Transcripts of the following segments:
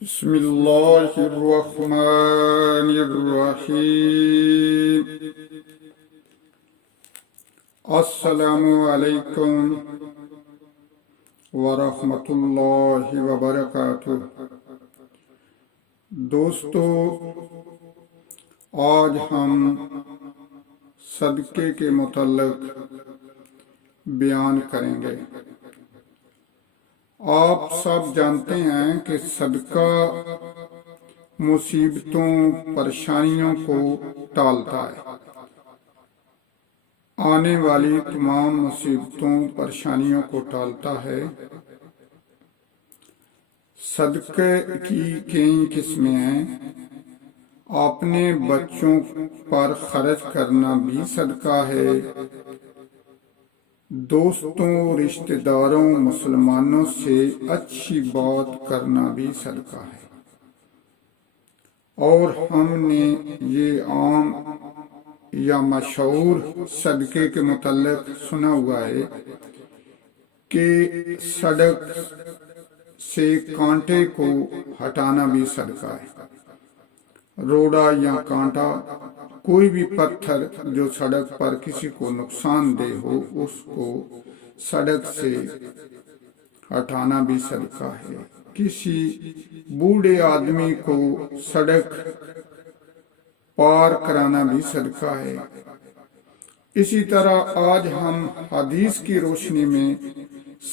بسم اللہ الرحمن الرحیم۔ السلام علیکم ورحمۃ اللہ وبرکاتہ۔ دوستو، آج ہم صدقے کے متعلق بیان کریں گے۔ آپ سب جانتے ہیں کہ صدقہ مصیبتوں پریشانیوں کو ٹالتا ہے۔ آنے والی تمام مصیبتوں پریشانیوں کو ٹالتا ہے۔ صدقے کی کئی قسمیں ہیں۔ اپنے بچوں پر خرچ کرنا بھی صدقہ ہے۔ دوستوں، رشتہ داروں، مسلمانوں سے اچھی بات کرنا بھی صدقہ ہے۔ اور ہم نے یہ عام یا مشہور صدقے کے متعلق سنا ہوا ہے کہ سڑک سے کانٹے کو ہٹانا بھی صدقہ ہے۔ روڑا یا کانٹا، کوئی بھی پتھر جو سڑک پر کسی کو نقصان دہ ہو، اس کو سڑک سے ہٹانا بھی صدقہ ہے۔ کسی بوڑھے آدمی کو سڑک پار کرانا بھی صدقہ ہے۔ اسی طرح آج ہم حدیث کی روشنی میں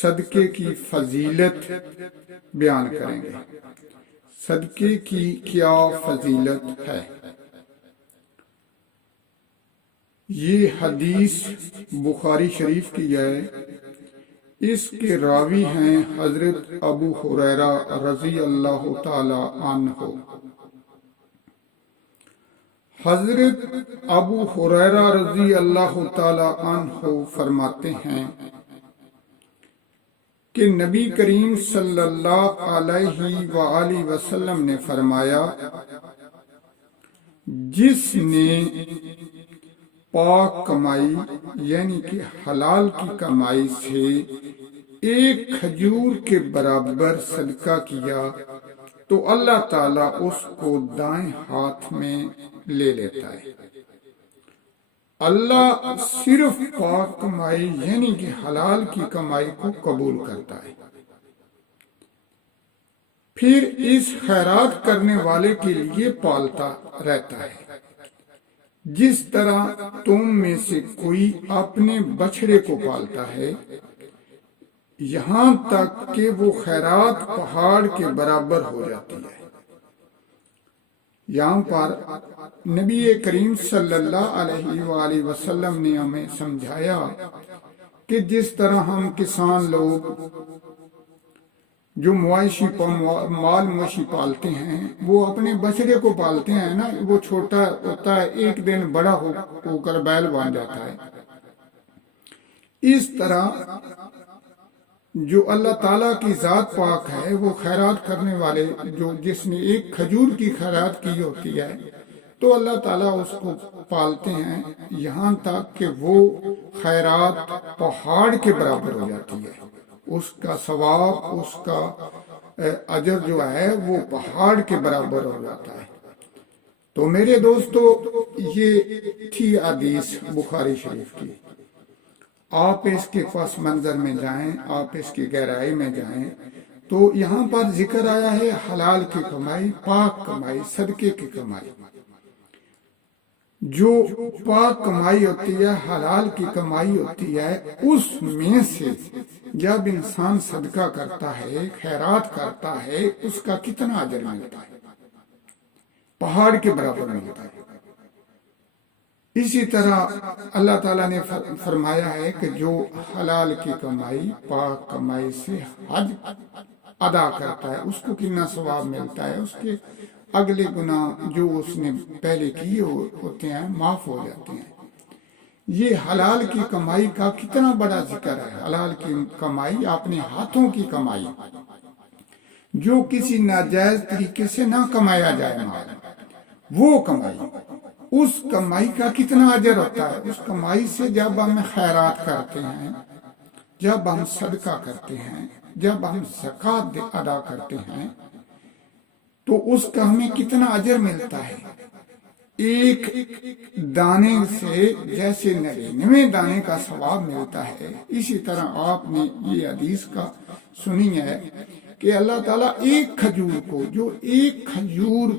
صدقے کی فضیلت بیان کریں گے۔ صدقے کی کیا فضیلت ہے؟ یہ حدیث بخاری شریف کی ہے۔ اس کے راوی ہیں حضرت ابو ہریرہ رضی اللہ تعالی عنہ۔ حضرت ابو ہریرہ رضی اللہ تعالی عنہ فرماتے ہیں کہ نبی کریم صلی اللہ علیہ وآلہ وسلم نے فرمایا، جس نے پاک کمائی یعنی کہ حلال کی کمائی سے ایک کھجور کے برابر صدقہ کیا تو اللہ تعالیٰ اس کو دائیں ہاتھ میں لے لیتا ہے۔ اللہ صرف پاک کمائی یعنی کہ حلال کی کمائی کو قبول کرتا ہے، پھر اس خیرات کرنے والے کے لیے پالتا رہتا ہے۔ جس طرح تم میں سے کوئی اپنے بچڑے کو پالتا ہے، یہاں تک کہ وہ خیرات پہاڑ کے برابر ہو جاتی ہے۔ یہاں پر نبی کریم صلی اللہ علیہ وآلہ وسلم نے ہمیں سمجھایا کہ جس طرح ہم کسان لوگ جو مال مویشی پالتے ہیں، وہ اپنے بچڑے کو پالتے ہیں نا، وہ چھوٹا ہوتا ہے، ایک دن بڑا ہو کر بیل بن جاتا ہے۔ اس طرح جو اللہ تعالیٰ کی ذات پاک ہے، وہ خیرات کرنے والے جس نے ایک کھجور کی خیرات کی ہوتی ہے تو اللہ تعالیٰ اس کو پالتے ہیں یہاں تک کہ وہ خیرات پہاڑ کے برابر ہو جاتی ہے۔ اس کا ثواب، اس کا اجر جو ہے وہ پہاڑ کے برابر ہو جاتا ہے۔ تو میرے دوستو، یہ تھی حدیث بخاری شریف کی۔ آپ اس کے پس منظر میں جائیں، آپ اس کی گہرائی میں جائیں تو یہاں پر ذکر آیا ہے حلال کی کمائی، پاک کمائی، صدقے کی کمائی۔ جو پاک کمائی ہوتی ہے، حلال کی کمائی ہوتی ہے، اس میں سے جب انسان صدقہ کرتا ہے، خیرات کرتا ہے، اس کا کتنا اجر ملتا ہے؟ پہاڑ کے برابر ملتا ہے۔ اسی طرح اللہ تعالیٰ نے فرمایا ہے کہ جو حلال کی کمائی، پاک کمائی سے حج ادا کرتا ہے، اس کو کتنا ثواب ملتا ہے، اس کے اگلے گناہ جو اس نے پہلے کیے ہوتے ہیں معاف ہو جاتے ہیں۔ یہ حلال کی کمائی کا کتنا بڑا ذکر ہے۔ حلال کی کمائی، اپنے ہاتھوں کی کمائی، جو کسی ناجائز طریقے سے نہ کمایا جائے مال، وہ کمائی، اس کمائی کا کتنا اجر ہوتا ہے۔ اس کمائی سے جب ہم خیرات کرتے ہیں، جب ہم صدقہ کرتے ہیں، جب ہم زکوٰۃ ادا کرتے ہیں، تو اس کا ہمیں کتنا اجر ملتا ہے. ایک دانے سے جیسے 99 دانے کا ثواب ملتا ہے، اسی طرح آپ نے یہ حدیث کا سنی ہے کہ اللہ تعالیٰ ایک کھجور کو، جو ایک کھجور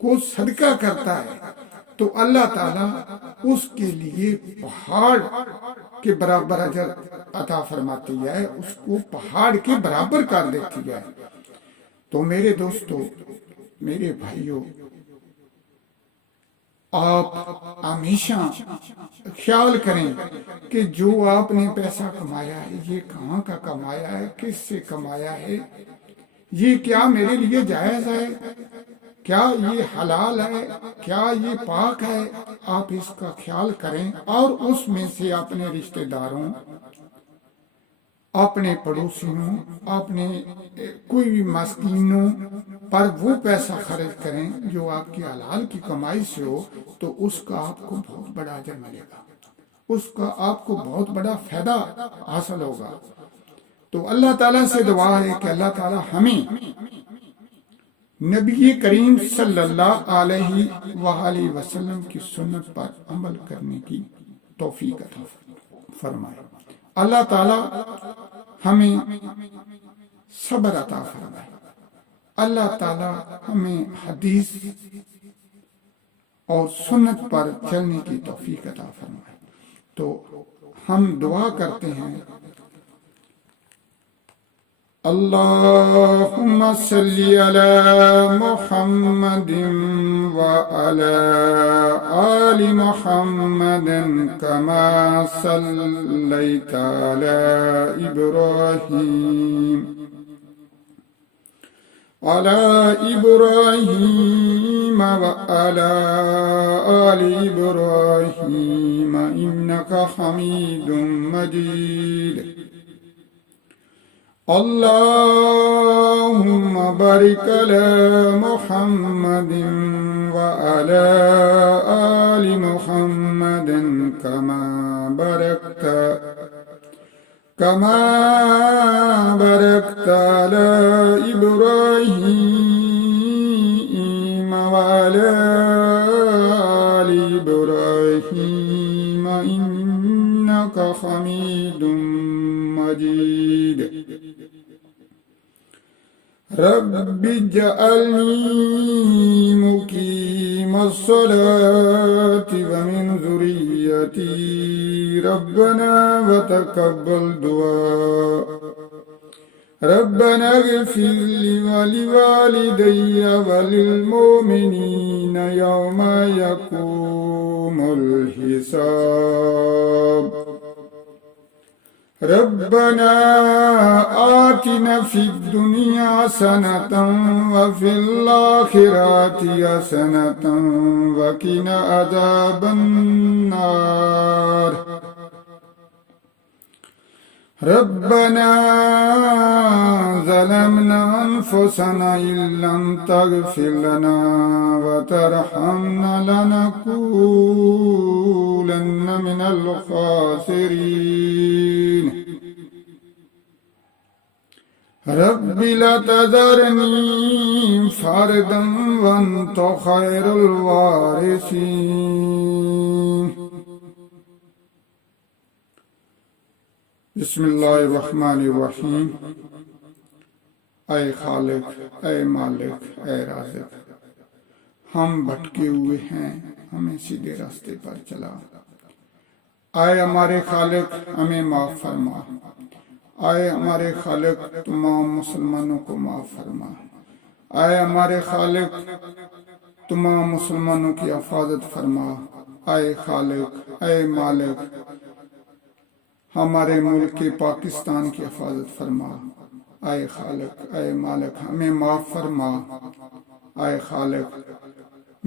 کو صدقہ کرتا ہے تو اللہ تعالیٰ اس کے لیے پہاڑ کے برابر اجر عطا فرماتی ہے، اس کو پہاڑ کے برابر کر دیتی ہے. تو میرے دوستو، میرے بھائیوں، آپ ہمیشہ خیال کریں کہ جو آپ نے پیسہ کمایا ہے یہ کہاں کا کمایا ہے، کس سے کمایا ہے، یہ کیا میرے لیے جائز ہے، کیا یہ حلال ہے، کیا یہ پاک ہے. آپ اس کا خیال کریں اور اس میں سے اپنے رشتہ داروں، اپنے پڑوسیوں، اپنے کوئی بھی مسکینوں پر وہ پیسہ خرچ کریں جو آپ کی حلال کی کمائی سے ہو، تو اس کا آپ کو بہت بڑا اجر ملے گا، اس کا آپ کو بہت بڑا فائدہ حاصل ہوگا. تو اللہ تعالیٰ سے دعا ہے کہ اللہ تعالیٰ ہمیں نبی کریم صلی اللہ علیہ وآلہ وسلم کی سنت پر عمل کرنے کی توفیق عطا فرمائے. اللہ تعالیٰ ہمیں صبر عطا فرمائے. اللہ تعالیٰ ہمیں حدیث اور سنت پر چلنے کی توفیق عطا فرمائے. تو ہم دعا کرتے ہیں، اللہم صلی علی محمد وعلی آل محمد کما صلیت علی ابراہیم وعلی آل ابراہیم انک حمید مجید. اللهم بارك على محمد وعلى آل محمد كما باركت على إبراهيم وعلى آل إبراهيم إنك حميد مجيد. رب اجعلني مقيم الصلاة ومن ذريتي ربنا وتقبل دعاء. ربنا اغفر لي ولوالدي وللمؤمنين يوم يقوم الحساب. ربنا آتنا في الدنيا حسنة وفي الآخرة حسنة وقنا عذاب النار. ربنا ظلمنا أنفسنا إن لم تغفر لنا وترحمنا لنكونن من الخاسرين. رب لا تذرني فردا وأنت خير الوارثين. بسم اللہ الرحمن الرحیم. اے خالق، اے مالک، اے رازق، ہم بھٹکے ہوئے ہیں، ہمیں سیدھے راستے پر چلا. اے ہمارے خالق، ہمیں معاف فرما. اے ہمارے خالق، تمام مسلمانوں کو معاف فرما. اے ہمارے خالق، تمام مسلمانوں کی حفاظت فرما. اے خالق، اے مالک، ہمارے ملک پاکستان کی حفاظت فرما. اے خالق، اے مالک، ہمیں معاف فرما. اے خالق،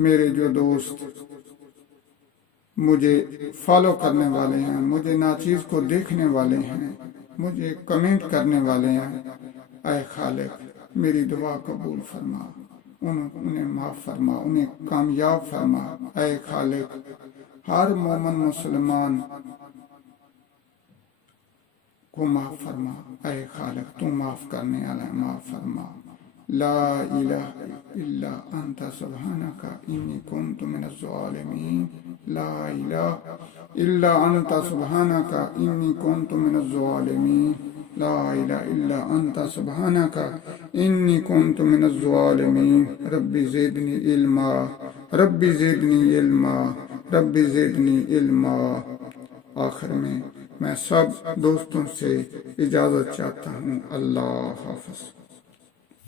میرے جو دوست مجھے فالو کرنے والے ہیں، مجھے ناچیز کو دیکھنے والے ہیں، مجھے کمنٹ کرنے والے ہیں، اے خالق میری دعا قبول فرما، انہیں معاف فرما، انہیں کامیاب فرما. اے خالق، ہر مومن مسلمان کو معاف فرما. اے خالق، تو معاف کرنے والا ہے، معاف فرما. لا الہ الا انت سبحانک انی کنت من الظالمین، لا الہ الا انت سبحانک انی کنت من الظالمین، لا الہ الا انت سبحانک انی کنت من الظالمین، رب زدنی علما، رب زدنی علما، رب زدنی علما۔ آخر میں سب دوستوں سے اجازت چاہتا ہوں، اللہ حافظ۔